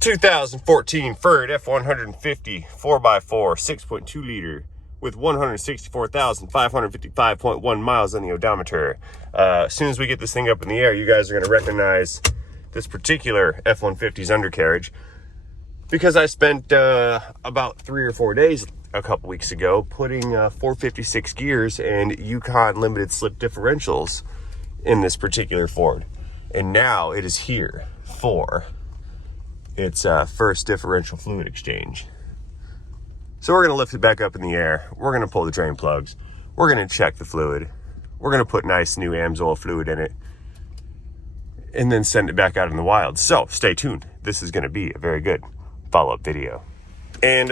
2014 Ford F150 4x4 6.2 liter with 164,555.1 miles on the odometer. As soon as we get this thing up in the air, you guys are going to recognize this particular F150's undercarriage, because I spent about 3 or 4 days a couple weeks ago putting 456 gears and Yukon limited slip differentials in this particular Ford. And now it is here for its first differential fluid exchange. So we're going to lift it back up in the air. We're going to pull the drain plugs. We're going to check the fluid. We're going to put nice new Amsoil fluid in it and then send it back out in the wild. So stay tuned. This is going to be a very good follow-up video. And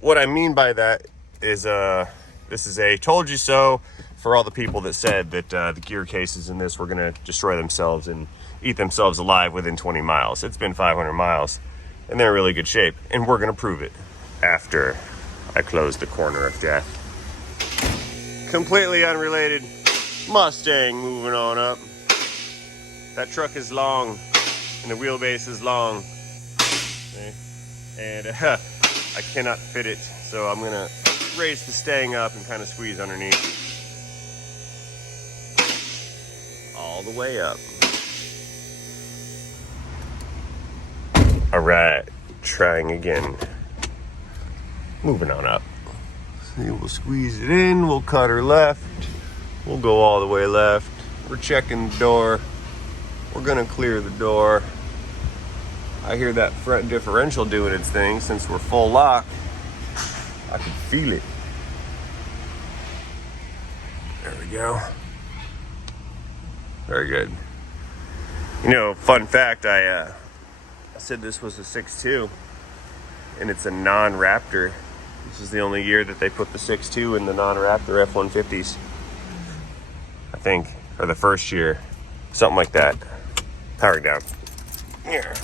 what I mean by that is this is a told you so for all the people that said that the gear cases in this were going to destroy themselves and eat themselves alive within 20 miles. It's been 500 miles and they're in really good shape, and we're going to prove it after I close the corner of death. Completely unrelated, Mustang moving on up. That truck is long and the wheelbase is long. Okay. And I cannot fit it, so I'm gonna raise the stang up and kind of squeeze underneath. All the way up. All right, trying again. Moving on up. See, we'll squeeze it in, we'll cut her left. We'll go all the way left. We're checking the door. We're gonna clear the door. I hear that front differential doing its thing. Since we're full lock, I can feel it. There we go. Very good. You know, fun fact, I said this was a 6.2 and it's a non-Raptor. This is the only year that they put the 6.2 in the non-Raptor F150s, I think, or the first year, something like that. Powering down. Yeah.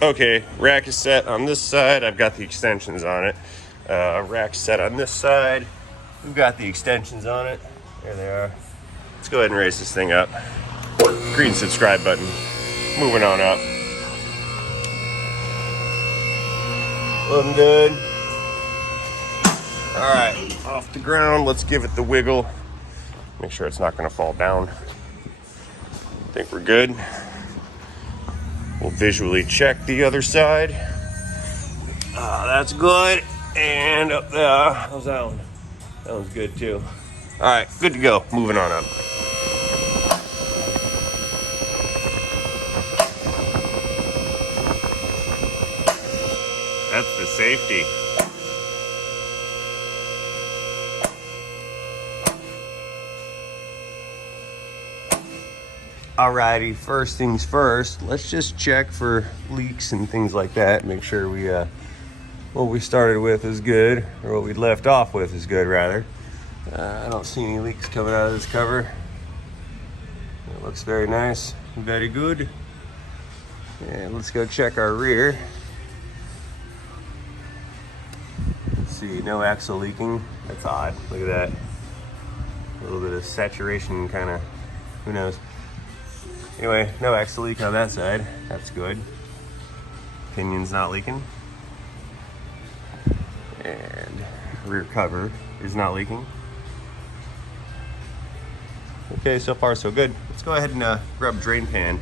Okay, rack is set on this side. I've got the extensions on it. Rack set on this side. We've got the extensions on it. There they are. Let's go ahead and raise this thing up. Green subscribe button. Moving on up. Looking good. All right, off the ground. Let's give it the wiggle. Make sure it's not going to fall down. I think we're good. We'll visually check the other side. That's good. And up there. How's that one? That one's good too. All right, good to go. Moving on up. That's the safety. Alrighty, first things first, let's just check for leaks and things like that. Make sure we what we started with is good, or what we left off with is good, rather. I don't see any leaks coming out of this cover. It looks very nice, very good. And let's go check our rear. Let's see, no axle leaking. That's odd. Look at that. A little bit of saturation, kind of, who knows. Anyway, no axle leak on that side. That's good. Pinion's not leaking. And rear cover is not leaking. Okay, so far so good. Let's go ahead and grab a drain pan.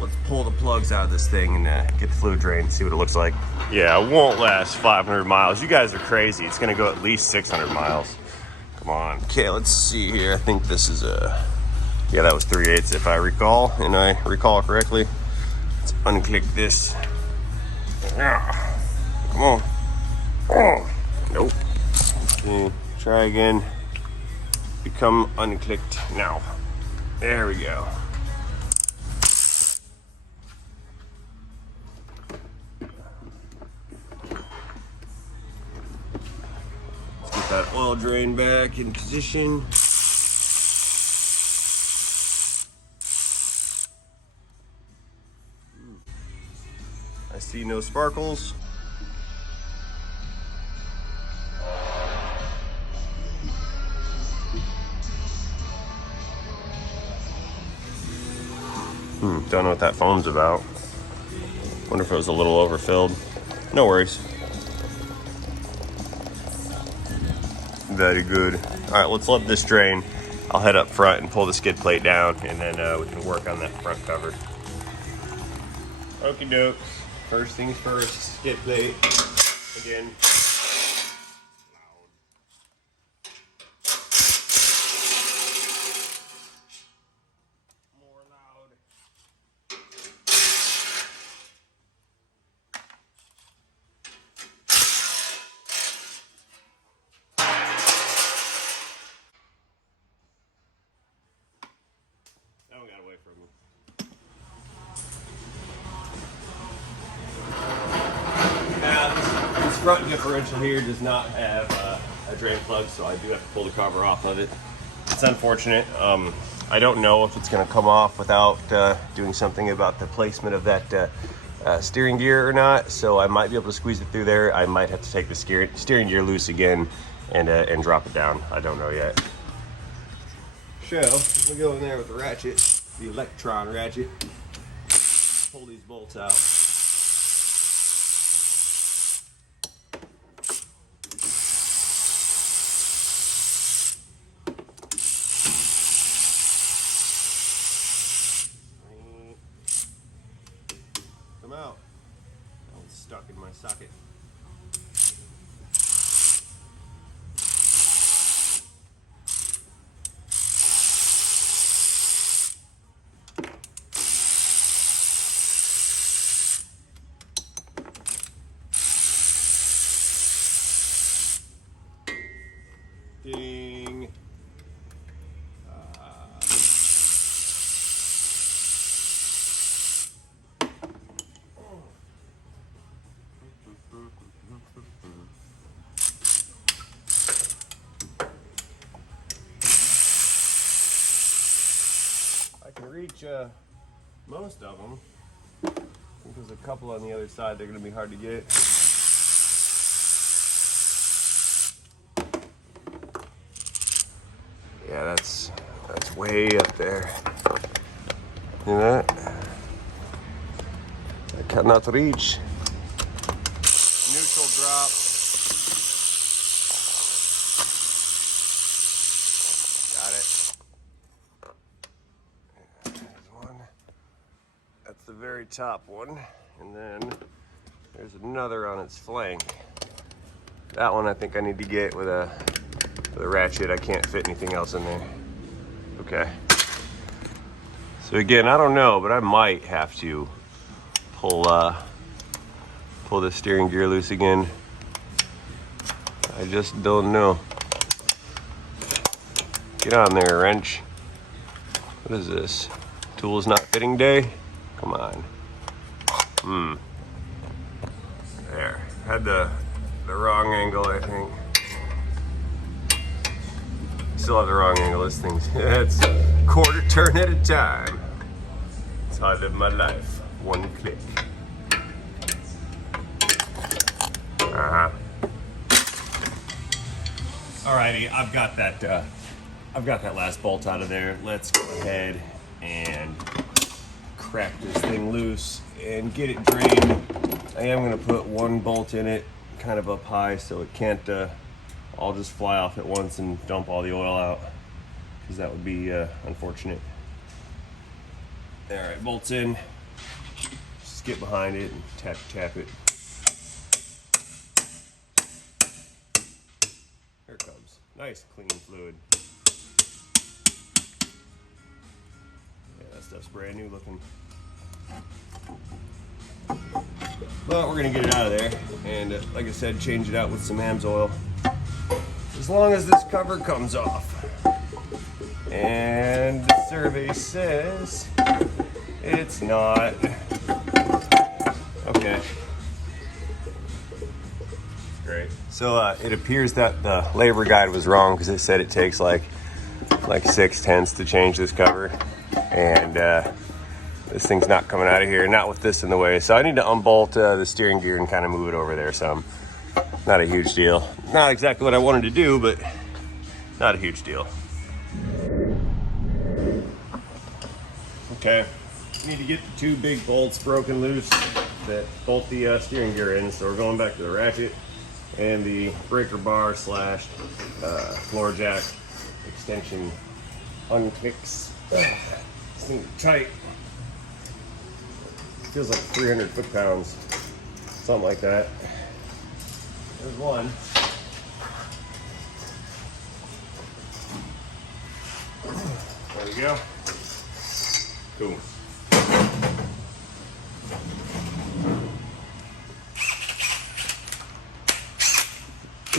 Let's pull the plugs out of this thing and get the fluid drain, see what it looks like. Yeah, it won't last 500 miles. You guys are crazy. It's gonna go at least 600 miles. Come on. Okay, let's see here. I think this is a... Yeah, that was 3/8 if I recall, and I recall correctly. Let's unclick this. Come on. Oh, nope. Okay, try again. Become unclicked now. There we go. Let's get that oil drain back in position. I see no sparkles. Don't know what that foam's about. Wonder if it was a little overfilled. No worries. Very good. All right, let's let this drain. I'll head up front and pull the skid plate down, and then we can work on that front cover. Okie dokes. First things first, skid plate. Again. More loud. That one got away from me. Now, this front differential here does not have a drain plug, so I do have to pull the cover off of it. It's unfortunate. I don't know if it's going to come off without doing something about the placement of that steering gear or not, so I might be able to squeeze it through there. I might have to take the steering gear loose again and drop it down. I don't know yet. So, we go in there with the ratchet, the electron ratchet, pull these bolts out. Come out. That one's stuck in my socket. Ding. I can reach most of them. I think there's a couple on the other side. They're going to be hard to get. Yeah, that's way up there. See that? I cannot reach. Neutral drop. Got it. There's one. That's the very top one. And then there's another on its flank. That one I think I need to get with a ratchet. I can't fit anything else in there. Okay. So again, I don't know, but I might have to pull the steering gear loose again. I just don't know. Get on there, wrench. What is this? Tools not fitting day? Come on. There. Had the wrong angle, I think. Still have the wrong angle. This thing's it's a quarter turn at a time. That's how I live my life. One click. Alrighty, I've got that last bolt out of there. Let's go ahead and crack this thing loose and get it drained. I am going to put one bolt in it, kind of up high, so it can't all just fly off at once and dump all the oil out, because that would be unfortunate. All right, bolts in. Just get behind it and tap it. Here it comes. Nice clean fluid. Yeah, that stuff's brand new looking. But we're gonna get it out of there, and like I said, change it out with some AMS oil. As long as this cover comes off. And the survey says it's not. Okay. Great. So it appears that the labor guide was wrong, because it said it takes like 6/10 to change this cover, and this thing's not coming out of here, not with this in the way. So I need to unbolt the steering gear and kind of move it over there some. Not a huge deal. Not exactly what I wanted to do, but not a huge deal. Okay, need to get the two big bolts broken loose. that bolt the steering gear in. So we're going back to the ratchet and the breaker bar slash floor jack extension unclicks. This thing tight. Feels like 300 foot-pounds, something like that. There's one. There we go. Cool.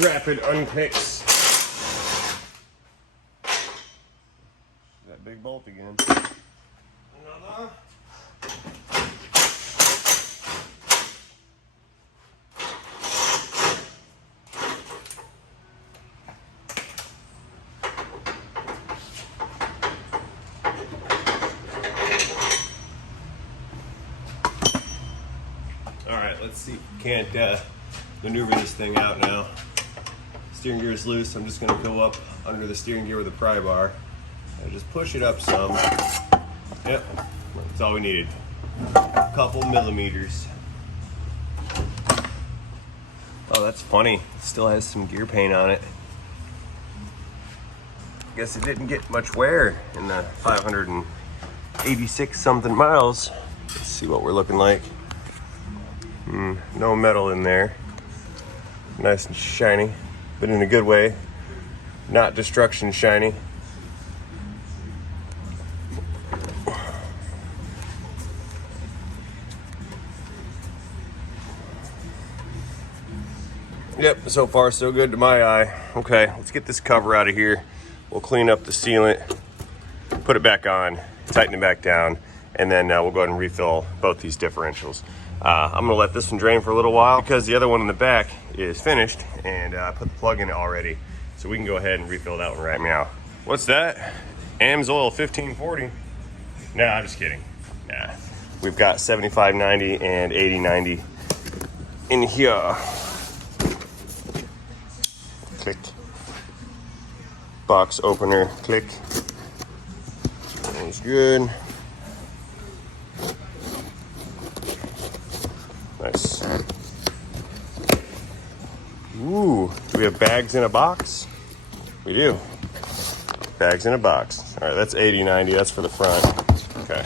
Rapid unclicks. That big bolt again. Another. Let's see, can't maneuver this thing out now. Steering gear is loose. I'm just going to go up under the steering gear with a pry bar and just push it up some. Yep, that's all we needed. A couple millimeters. Oh, that's funny. It still has some gear paint on it. Guess it didn't get much wear in the 586 something miles. Let's see what we're looking like. No metal in there. Nice and shiny, but in a good way. Not destruction shiny. Yep, so far so good to my eye. Okay, let's get this cover out of here. We'll clean up the sealant, put it back on, tighten it back down, and then we'll go ahead and refill both these differentials. I'm gonna let this one drain for a little while because the other one in the back is finished and I put the plug in it already. So we can go ahead and refill that one right now. What's that? AMSOIL 1540. Nah, I'm just kidding. Nah. We've got 7590 and 8090 in here. Click. Box opener, click. That one's good. Nice. Ooh, do we have bags in a box? We do. Bags in a box. All right, that's 8090, that's for the front. Okay.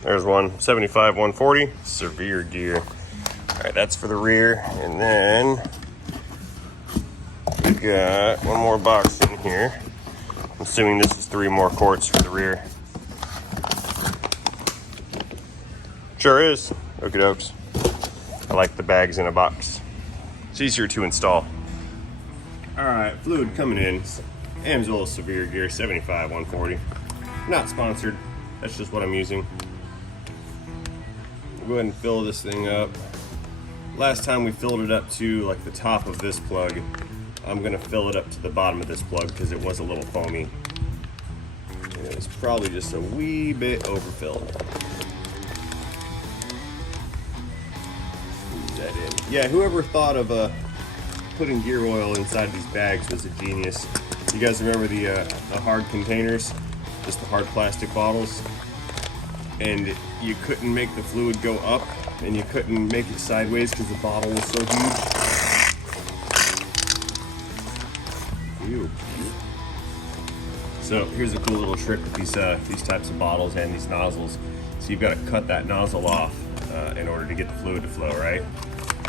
There's one, 75 140, severe gear. All right, that's for the rear. And then we got one more box in here. I'm assuming this is 3 more quarts for the rear. Sure is. Okie dokes. I like the bags in a box. It's easier to install. All right, fluid coming in. AMSOIL severe gear 75 140. Not sponsored. That's just what I'm using. We'll go ahead and fill this thing up. Last time we filled it up to like the top of this plug. I'm gonna fill it up to the bottom of this plug because it was a little foamy. And it was probably just a wee bit overfilled. Yeah, whoever thought of putting gear oil inside these bags was a genius. You guys remember the hard containers? Just the hard plastic bottles? And you couldn't make the fluid go up, and you couldn't make it sideways because the bottle was so huge. Ew. So here's a cool little trick with these types of bottles and these nozzles. So you've got to cut that nozzle off in order to get the fluid to flow, right?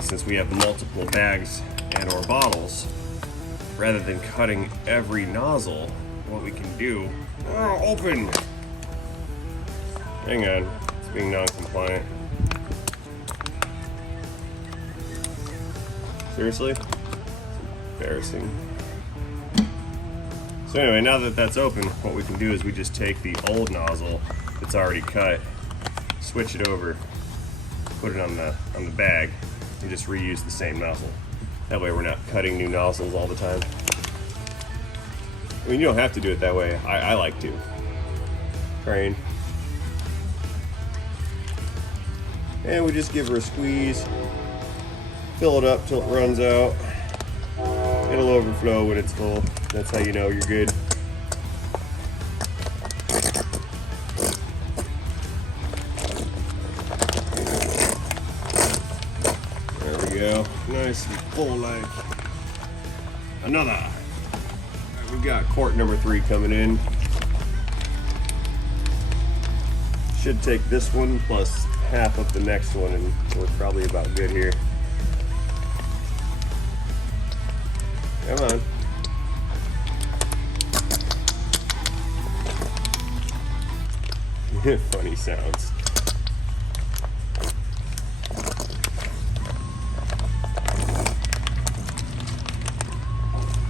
Since we have the multiple bags and or bottles, rather than cutting every nozzle, what we can do, open! Hang on, it's being non-compliant. Seriously? It's embarrassing. So anyway, now that that's open, what we can do is we just take the old nozzle that's already cut, switch it over, put it on the bag, and just reuse the same nozzle. That way we're not cutting new nozzles all the time. I mean, you don't have to do it that way. I like to. Train. And we just give her a squeeze, fill it up till it runs out. It'll overflow when it's full. That's how you know you're good. nice and full length. Another. All right, we've got quart number 3 coming in. Should take this one plus half of the next one, and we're probably about good here. Come on. Funny sounds.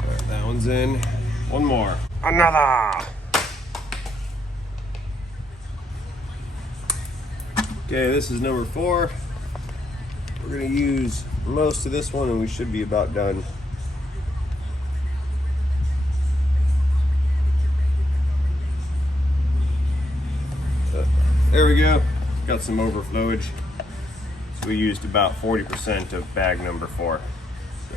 Right, that one's in. One more. Another! Okay, this is number 4. We're gonna use most of this one and we should be about done. There we go. Got some overflowage. So we used about 40% of bag number 4. So,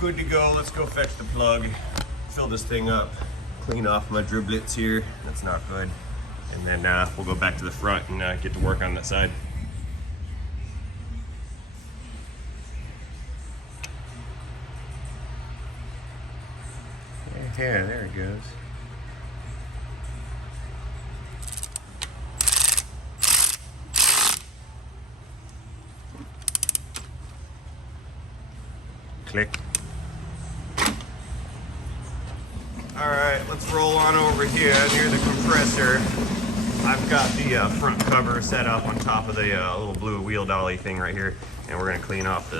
good to go. Let's go fetch the plug, fill this thing up, clean off my driblets here. That's not good. And then we'll go back to the front and get to work on that side. Yeah, there it goes. Click. All right, let's roll on over here near the compressor. I've got the front cover set up on top of the little blue wheel dolly thing right here, and we're gonna clean off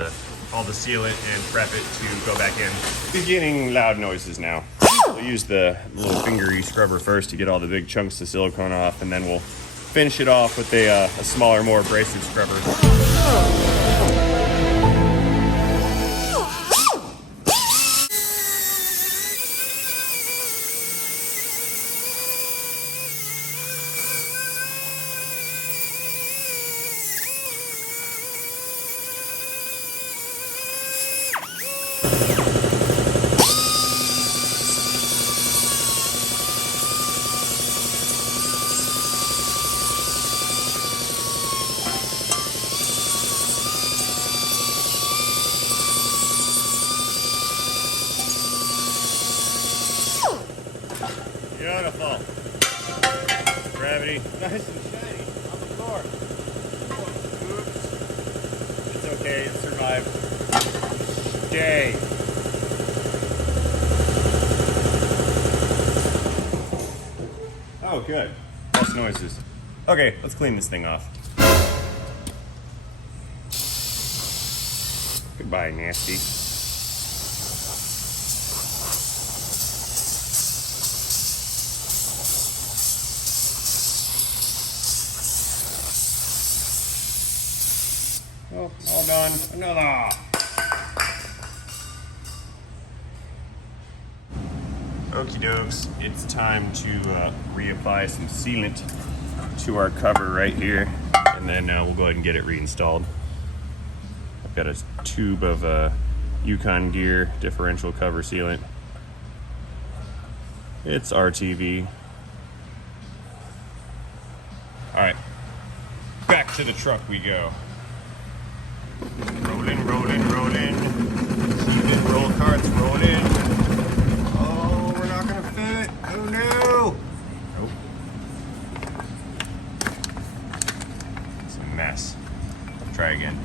all the sealant and prep it to go back in. Beginning loud noises now. We'll use the little fingery scrubber first to get all the big chunks of silicone off, and then we'll finish it off with a smaller, more abrasive scrubber. Beautiful. Gravity. Nice and shiny on the floor. Oops. It's okay, it survived. Stay. Oh, good. Less noises. Okay, let's clean this thing off. Goodbye, nasty. Oh, all done. Another. Okie dokes. It's time to reapply some sealant to our cover right here, and then we'll go ahead and get it reinstalled. I've got a tube of Yukon Gear differential cover sealant. It's RTV. All right, back to the truck we go. Rolling, rolling, rolling. Keep it, roll carts, rolling. Oh, we're not gonna fit. Oh no. Nope. It's a mess. Try again.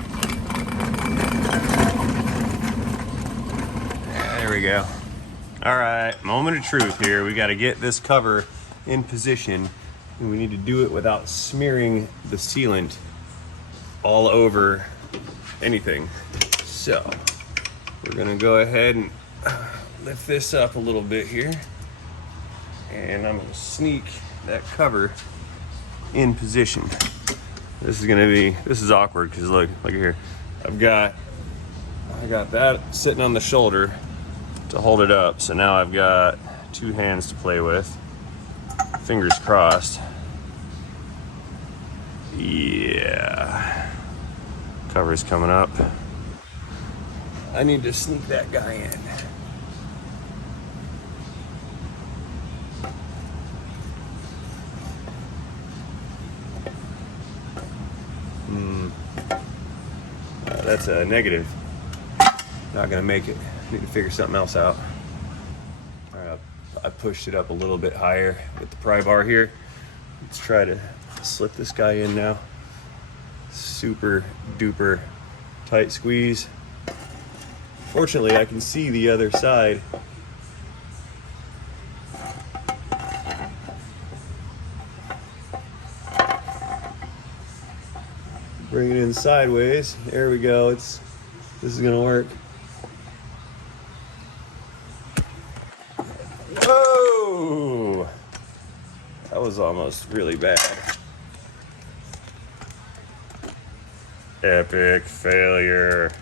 There we go. All right, moment of truth here. We got to get this cover in position, and we need to do it without smearing the sealant all over anything. So we're gonna go ahead and lift this up a little bit here, and I'm gonna sneak that cover in position. This is awkward because look here. I got that sitting on the shoulder to hold it up. So now I've got 2 hands to play with. Fingers crossed. Yeah. Cover's coming up. I need to sneak that guy in. that's a negative. Not gonna make it. Need to figure something else out. All right, I pushed it up a little bit higher with the pry bar here. Let's try to slip this guy in now. Super duper tight squeeze. Fortunately, I can see the other side. Bring it in sideways. There we go. This is gonna work. Whoa! That was almost really bad. Epic failure.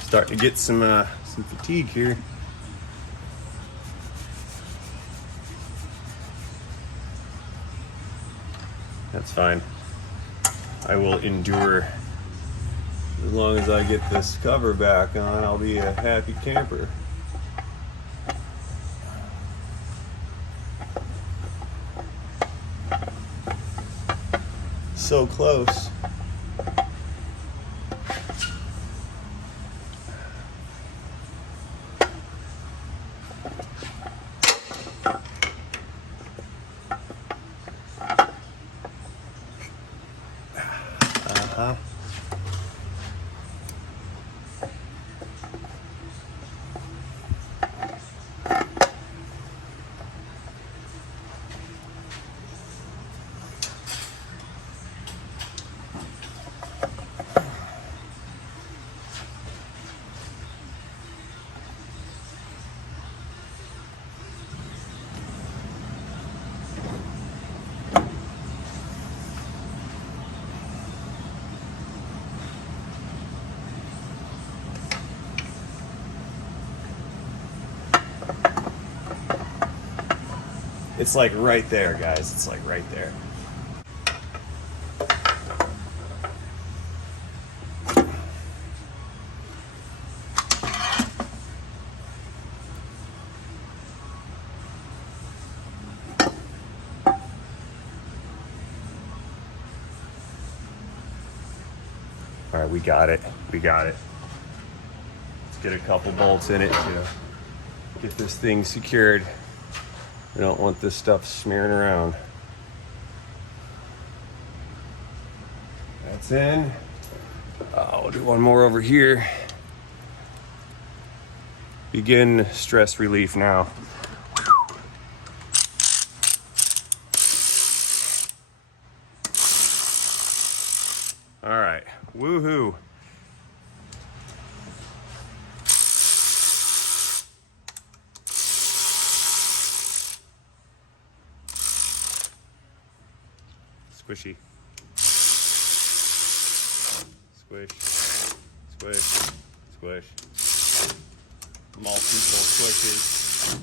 Starting to get some fatigue here. That's fine. I will endure. As long as I get this cover back on, I'll be a happy camper. So close. It's like right there, guys. It's like right there. All right, we got it. We got it. Let's get a couple bolts in it to get this thing secured. We don't want this stuff smearing around. That's in. I'll do one more over here. Begin stress relief now. All right, woohoo. Squishy. Squish, squish, squish. Multiple squishes.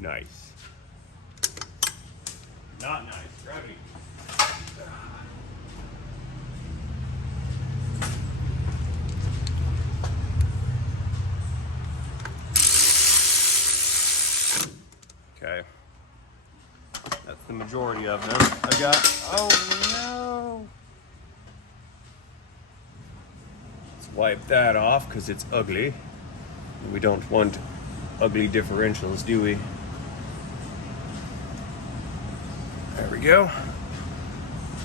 Nice. Not nice. Gravity. Okay. That's the majority of them. I got, oh no. Let's wipe that off because it's ugly. We don't want ugly differentials, do we? There we go.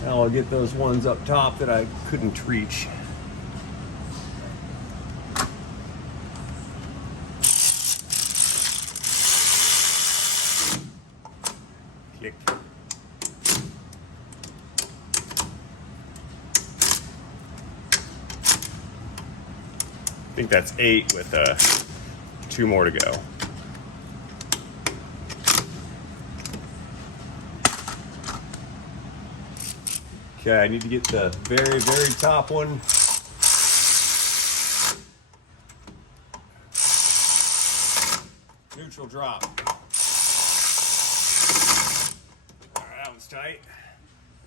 Now I'll get those ones up top that I couldn't reach. Click. I think that's 8 with 2 more to go. Okay, I need to get the very, very top one. Neutral drop. All right, that one's tight.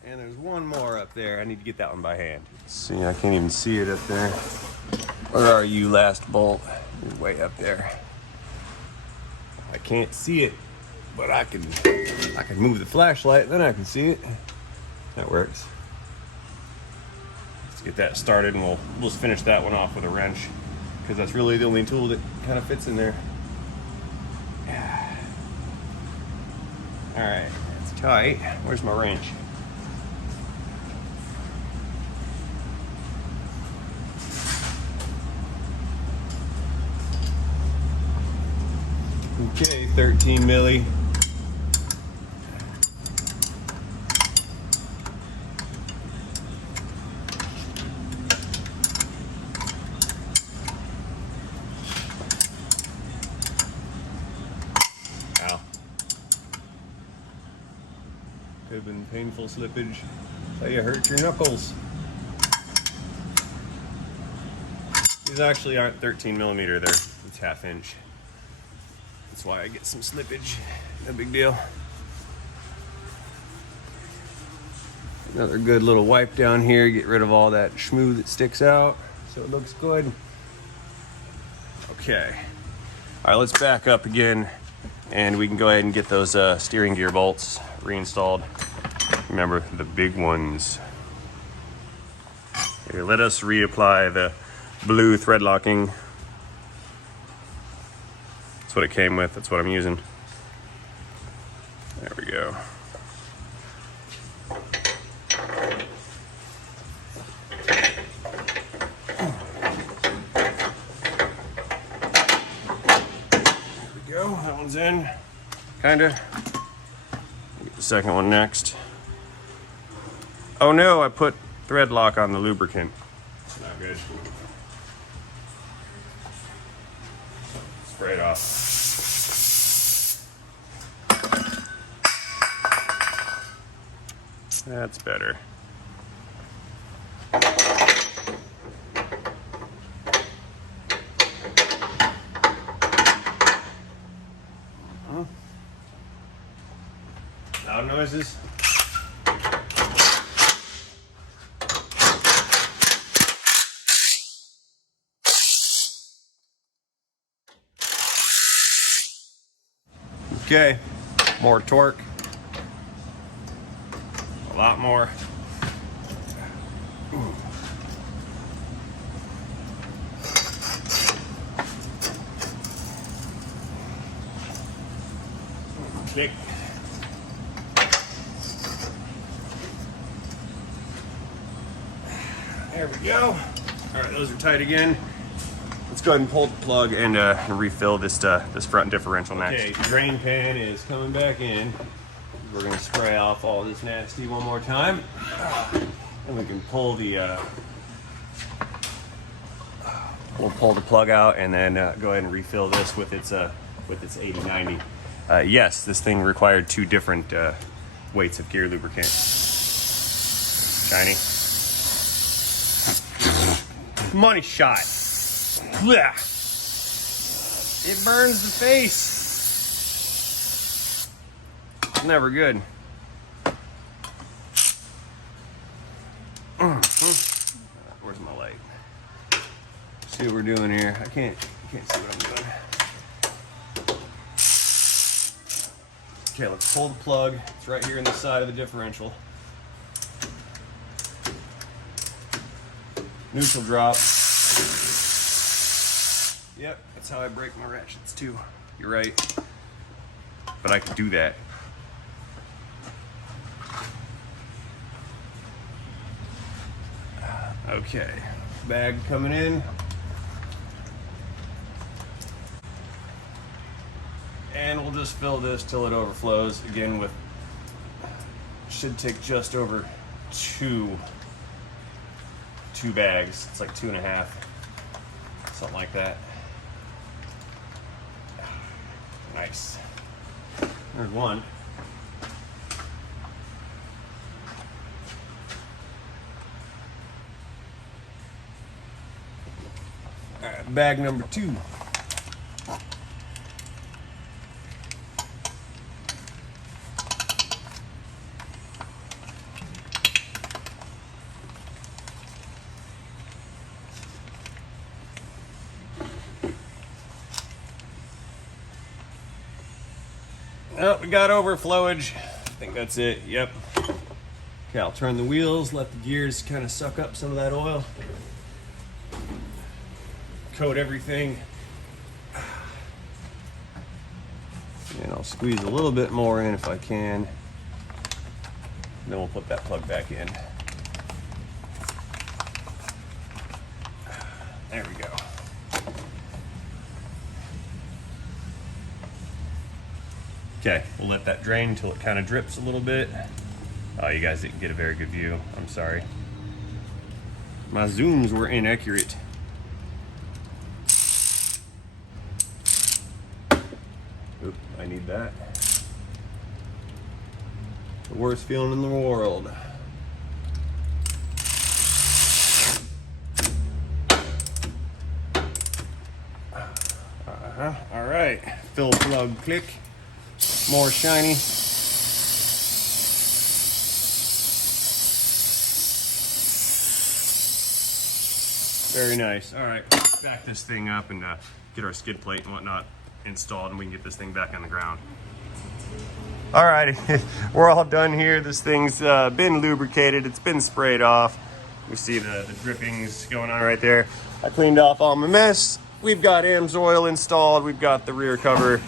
And there's one more up there. I need to get that one by hand. See, I can't even see it up there. Where are you, last bolt? You're way up there. I can't see it. but I can move the flashlight, then I can see it. That works. Let's get that started, and we'll just finish that one off with a wrench, because that's really the only tool that kind of fits in there. All right, that's tight. Where's my wrench? Okay, 13 milli. Ow. Could have been painful slippage. So you hurt your knuckles. These actually aren't 13 millimeter, they're it's half-inch. That's why I get some slippage. No big deal. Another good little wipe down here, get rid of all that schmoo that sticks out so it looks good. Okay. All right, let's back up again and we can go ahead and get those steering gear bolts reinstalled. Remember, the big ones. Here, let us reapply the blue thread locking. That's what it came with, that's what I'm using. There we go. There we go, that one's in, kinda. Get the second one next. Oh no, I put thread lock on the lubricant. Not good. Spray it off. That's better. Loud noises. Okay, more torque. A lot more. Ooh. Kick. There we go. All right, those are tight again. Let's go ahead and pull the plug and refill this this front differential next. Okay, drain pan is coming back in. We're gonna spray off all this nasty one more time, and we can pull the we'll pull the plug out and then go ahead and refill this with its 80/90. Yes, this thing required 2 different weights of gear lubricant. Shiny. Money shot. Blech. It burns the face. Never good. Where's my light? See what we're doing here. I can't see what I'm doing. Okay, let's pull the plug. It's right here in the side of the differential. Neutral drop. Yep, that's how I break my ratchets too. You're right. But I could do that. Okay, bag coming in. And we'll just fill this till it overflows. Again, with should take just over two bags. It's like 2.5, something like that. Nice. There's one. All right, bag number 2. Oh, we got overflowage. I think that's it. Yep. Okay, I'll turn the wheels, let the gears kind of suck up some of that oil. Coat everything. And I'll squeeze a little bit more in if I can. Then we'll put that plug back in. There we go. Okay, we'll let that drain until it kind of drips a little bit. Oh, you guys didn't get a very good view. I'm sorry. My zooms were inaccurate. Oop, I need that. The worst feeling in the world. All right, fill plug click. More shiny. Very nice. All right, back this thing up and get our skid plate and whatnot installed, and we can get this thing back on the ground. All right, we're all done here. This thing's been lubricated. It's been sprayed off. We see the drippings going on right there. I cleaned off all my mess. We've got AMS oil installed. We've got the rear cover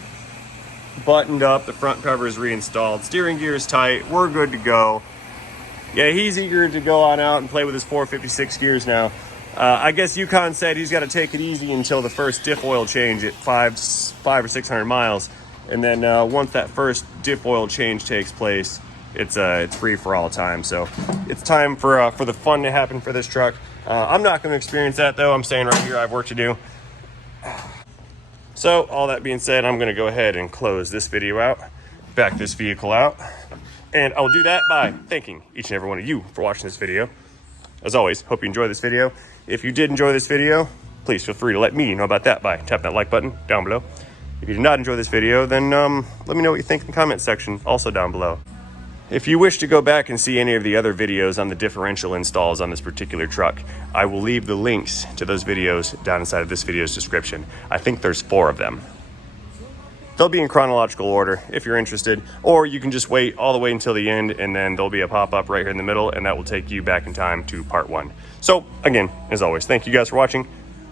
buttoned up. The front cover is reinstalled. Steering gear is tight. We're good to go. Yeah, he's eager to go on out and play with his 456 gears now. I guess Yukon said he's got to take it easy until the first diff oil change at 500 or 600 miles. And then once that first diff oil change takes place, it's free for all time. So it's time for the fun to happen for this truck. I'm not going to experience that though. I'm staying right here. I have work to do. So all that being said, I'm going to go ahead and close this video out, back this vehicle out, and I'll do that by thanking each and every one of you for watching this video. As always, hope you enjoyed this video. If you did enjoy this video, please feel free to let me know about that by tapping that like button down below. If you did not enjoy this video, then let me know what you think in the comment section, also down below. If you wish to go back and see any of the other videos on the differential installs on this particular truck, I will leave the links to those videos down inside of this video's description. I think there's 4 of them. They'll be in chronological order if you're interested, or you can just wait all the way until the end and then there'll be a pop-up right here in the middle and that will take you back in time to part 1. So again, as always, thank you guys for watching.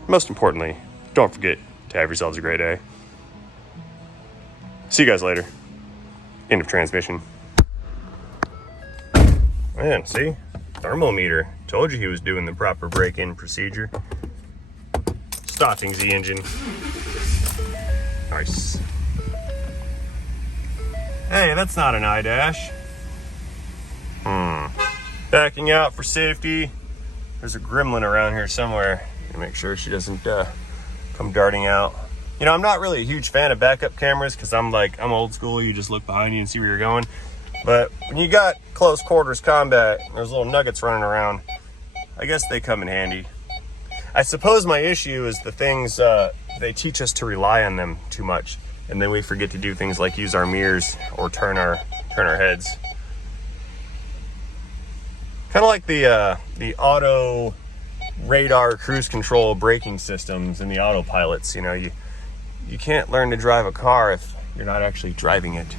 Most importantly, don't forget to have yourselves a great day. See you guys later. End of transmission. Man, see? Thermometer. Told you he was doing the proper break-in procedure. Starting the engine. Nice. Hey, that's not an eye dash. Backing out for safety. There's a gremlin around here somewhere. Make sure she doesn't come darting out. You know, I'm not really a huge fan of backup cameras because I'm old school. You just look behind you and see where you're going. But when you got close quarters combat, there's little nuggets running around, I guess they come in handy. I suppose my issue is the things, they teach us to rely on them too much. And then we forget to do things like use our mirrors or turn our heads. Kind of like the auto radar cruise control braking systems and the autopilots. You know, you can't learn to drive a car if you're not actually driving it.